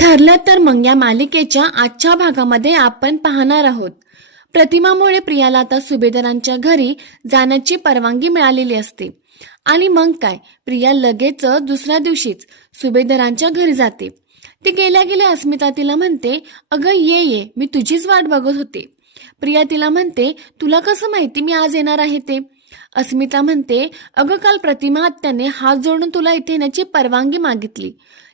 ठरलं तर मग या मालिकेच्या आजच्या भागामध्ये आपण पाहणार आहोत. प्रतिमामुळे प्रियाला आता सुभेदारांच्या घरी जाण्याची परवानगी मिळालेली असते. आणि मग काय? प्रिया लगेच दुसऱ्या दिवशीच सुभेदारांच्या घरी जाते. ती गेल्या गेल्या अस्मिता तिला म्हणते अगं ये ये मी तुझीच वाट बघत होते. प्रिया तिला म्हणते तुला कसं माहिती मी आज येणार आहे ते? अस्मिता म्हणते अगं काल प्रतिमा आत्याने हात जोडून तुला इथे येण्याची परवानगी मागितली.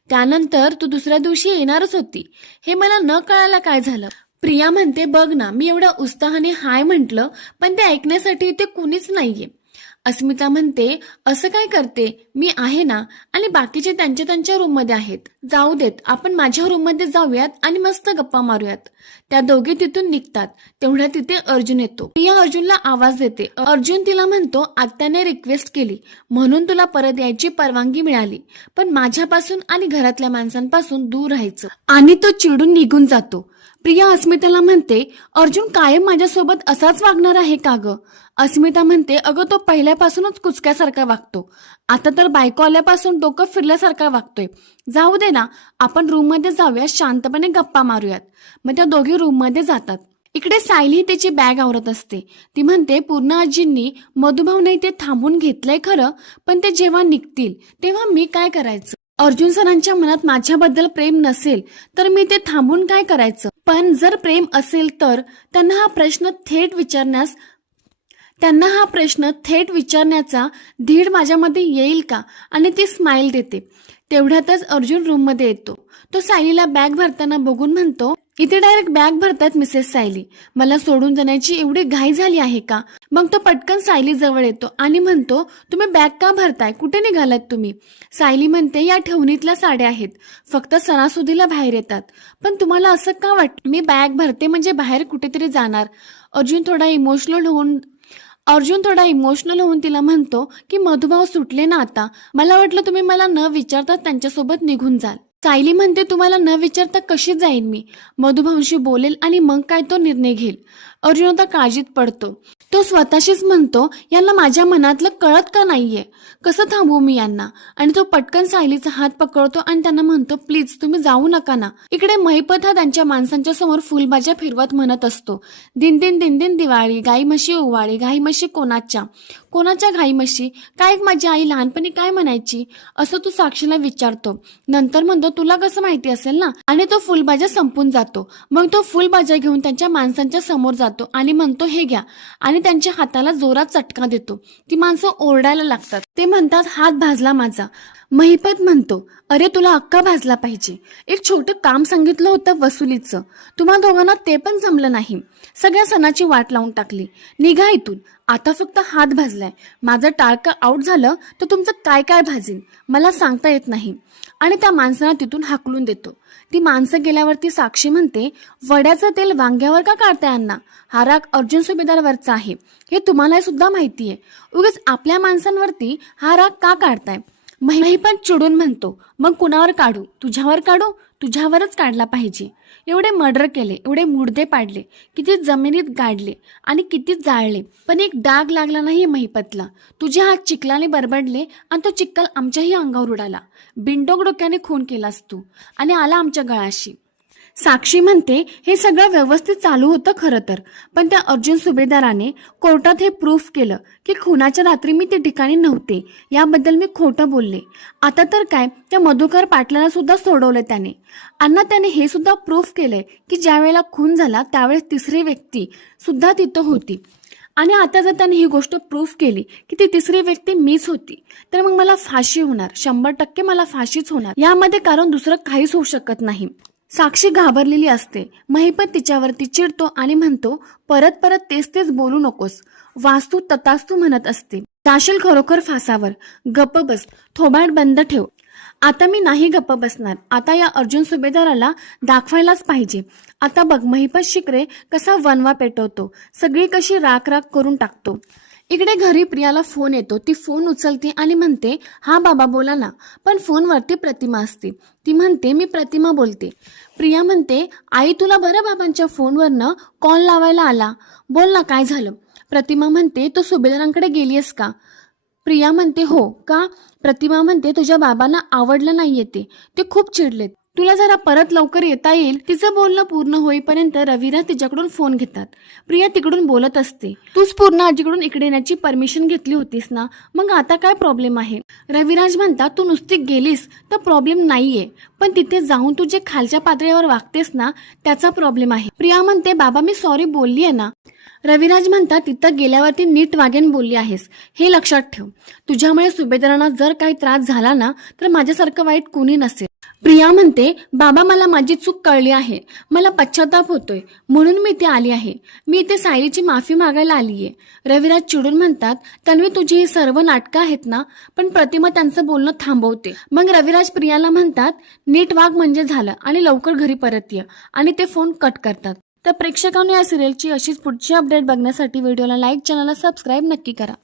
त्यानंतर तू दुसऱ्या दिवशी येणारच होती. हे मला न कळायला काय झालं? प्रिया म्हणते बघ ना मी एवढ्या उत्साहाने हाय म्हटलं पण ते ऐकण्यासाठी इथे कुणीच नाहीये. अस्मिता म्हणते असं काय करते? मी आहे ना? आणि बाकीचे त्यांच्या त्यांच्या रूममध्ये आहेत. जाऊ देत आपण माझ्या रूममध्ये जाऊयात आणि मस्त गप्पा मारूयात. त्या दोघे तिथून निघतात. तेवढ्या तिथे अर्जुन येतो. प्रिया अर्जुनला आवाज देते. अर्जुन तिला म्हणतो आत्याने रिक्वेस्ट केली. म्हणून तुला परत यायची परवानगी मिळाली. पण माझ्यापासून आणि घरातल्या माणसांपासून दूर राहायचं. आणि तो चिडून निघून जातो. प्रिया अस्मिताला म्हणते अर्जुन कायम माझ्यासोबत असाच वागणार आहे का ग? अस्मिता म्हणते अगं तो पहिल्यापासूनच कुचक्यासारखा वागतो. आता तर बायको आल्यापासून डोकं फिरल्यासारखा वागतोय. जाऊ दे ना आपण रूममध्ये जाऊया शांतपणे गप्पा मारूयात. मग त्या दोघी रूममध्ये जातात. इकडे सायली त्याची बॅग आवरत असते. ती म्हणते पूर्ण आजींनी मधुभावने ते थांबून घेतलंय खरं पण ते जेव्हा निघतील तेव्हा मी काय करायचं? अर्जुन सरांच्या मनात माझ्याबद्दल प्रेम नसेल तर मी ते थांबून काय करायचं? पण जर प्रेम असेल तर त्यांना हा प्रश्न थेट विचारण्यास त्यांना हा प्रश्न थेट विचारण्याचा धीड माझ्यामध्ये येईल का? आणि ती स्माईल देते. तेवढ्यातच अर्जुन रूममध्ये येतो. तो सायलीला बॅग भरताना बघून म्हणतो इथे डायरेक्ट बॅग भरतात मिसेस सायली मला सोडून जाण्याची एवढी घाई झाली आहे का? मग तो पटकन सायली जवळ येतो आणि म्हणतो तुम्ही बॅग का भरताय? कुठे निघालात तुम्ही? सायली म्हणते या ठेवणीतल्या साड्या आहेत. फक्त सणासुदीला बाहेर येतात. पण तुम्हाला असं का वाटतं मी बॅग भरते म्हणजे बाहेर कुठेतरी जाणार. अर्जुन थोडा इमोशनल होऊन अर्जुन थोडा इमोशनल होऊन तिला म्हणतो की मधुभाव सुटले ना आता? मला वाटलं तुम्ही मला न विचारता त्यांच्यासोबत निघून जाल. सायली म्हणते तुम्हाला न विचारता कशी जाईन मी? मधुभाऊंशी बोलेल आणि मग काय तो निर्णय घेईल. अर्जुन आता काळजीत पडतो. तो स्वतःशीच म्हणतो यांना माझ्या मनातलं कळत का नाहीये? कसं थांबवू मी यांना? आणि तो पटकन सायलीचा हात पकडतो आणि त्यांना म्हणतो प्लीज तुम्ही जाऊ नका ना. इकडे महिपत हा त्यांच्या माणसांच्या समोर फुलबाज्या फिरवत म्हणत असतो. दिन दिन दिन दिन दिवाळी गाई म्हशी ओवाळी गाई म्हशी कोणाच्या? कोणाच्या घाई म्हशी? काय माझी आई लहानपणी काय म्हणायची? असं तू साक्षीला विचारतो. नंतर म्हणतो तुला कसं माहिती असेल ना? आणि तो फुलबाजा संपून जातो. मग तो फुलबाजा घेऊन त्यांच्या माणसांच्या समोर जातो. आणि म्हणतो हे घ्या. आणि त्यांच्या हाताला जोरात चटका देतो. ती माणसं ओरडायला लागतात. ते म्हणतात हात भाजला माझा. महिपत म्हणतो अरे तुला अक्का भाजला पाहिजे. एक छोटं काम सांगितलं होतं वसुलीचं. तुम्हा दोघांना ते पण जमलं नाही. सगळ्या सणाची वाट लावून टाकली. निघा इथून. आता फक्त हात भाजलाय. माझं टाळकं आऊट झालं तर तुमचं काय काय भाजीन? मला सांगता येत नाही. आणि त्या माणसाला तिथून हाकलून देतो. ती माणसं गेल्यावरती साक्षी म्हणते वड्याचं तेल वांग्यावर का काढताय अण्णा? हा राग अर्जुन सुभेदारवरचा आहे. हे तुम्हाला सुद्धा माहिती आहे उगीच आपल्या माणसांवरती हा राग का काढताय? पण चिडून म्हणतो मग कुणावर काढू? तुझ्यावर काढू? तुझ्यावरच काढला पाहिजे. एवढे मर्डर केले एवढे मुर्दे पाडले किती जमिनीत गाडले आणि किती जाळले. पण एक डाग लागला नाही महिपतला. तुझे हात चिखलाने बरबडले आणि तो चिक्कल आमच्याही अंगावर उडाला. बिंडोक डोक्याने खून केलास तू आणि आला आमच्या गळाशी. साक्षी म्हणते हे सगळं व्यवस्थित चालू होतं खरं तर. पण त्या अर्जुन सुभेदाराने कोर्टात हे प्रूफ केलं की खुनाच्या रात्री मी ते ठिकाणी नव्हते. याबद्दल मी खोटं बोलले. आता तर काय त्या मधुकर पाटलाला सुद्धा सोडवलं त्याने. अण्णा त्याने हे सुद्धा प्रूफ केलंय की ज्या वेळेला खून झाला त्यावेळेस तिसरी व्यक्ती सुद्धा तिथं होती. आणि आता जर त्याने ही गोष्ट प्रूफ केली की ती तिसरी व्यक्ती मीच होती तर मग मला फाशी होणार. शंभर टक्के मला फाशीच होणार. यामध्ये कारण दुसरं काहीच होऊ शकत नाही. साक्षी घाबरलेली असते. महिपत तिच्यावरती चिडतो आणि म्हणतो परत परत तेच तेच बोलू नकोस. वास्तू ततास्तू म्हणत असते. जाशील खरोखर फासावर. गप्प बस. थोबाड बंद ठेव. आता मी नाही गप्प बसणार. आता या अर्जुन सुभेदाराला दाखवायलाच पाहिजे. आता बघ महिपत शिकरे कसा वनवा पेटवतो. सगळी कशी राख राख करून टाकतो. इकडे घरी प्रियाला फोन येतो. ती फोन उचलते आणि म्हणते हा बाबा बोला ना. पण फोनवरती प्रतिमा असते. ती म्हणते मी प्रतिमा बोलते. प्रिया म्हणते आई तुला बरं बाबांच्या फोनवरनं कॉल लावायला आला. बोल ना काय झालं? प्रतिमा म्हणते तू सुभेदारांकडे आहेस का? प्रिया म्हणते हो. का? प्रतिमा म्हणते तुझ्या बाबांना आवडलं नाही ते. ते खूप चिडलेत. तुला जरा परत लवकर येता येईल. तिचं बोलणं पूर्ण होईपर्यंत रवीना तिच्याकडून फोन घेतात. प्रिया तिकडून बोलत असते. तूच पूर्ण आजीकडून इकडे येण्याची परमिशन घेतली होतीस ना? मग आता काय प्रॉब्लेम आहे? रविराज म्हणतात तू नुसती गेलीस तर प्रॉब्लेम नाहीये. पण तिथे जाऊन तू जे खालच्या पातळीवर वागतेस ना त्याचा प्रॉब्लेम आहे. प्रिया म्हणते बाबा मी सॉरी बोलली आहे ना. रविराज म्हणतात तिथं गेल्यावरती नीट वागेन बोलली आहेस. हे लक्षात ठेव. तुझ्यामुळे सुभेदारांना जर काही त्रास झाला ना तर माझ्यासारखं वाईट कोणी नसेल. प्रिया म्हणते बाबा मला माझी चूक कळली आहे. मला पश्चाताप होतोय. म्हणून मी इथे आली आहे. मी इथे सायलीची माफी मागायला आली आहे रविराज चिडून म्हणतात तन्वी तुझी ही सर्व नाटकं आहेत ना? पण प्रतिमा त्यांचं बोलणं थांबवते. मग रविराज प्रियाला म्हणतात नीट वाघ म्हणजे झालं आणि लवकर घरी परत ये. आणि ते फोन कट करतात. तर प्रेक्षकांनी या सिरियलची अशीच पुढची अपडेट बघण्यासाठी व्हिडिओला लाईक चॅनलला सबस्क्राईब नक्की करा.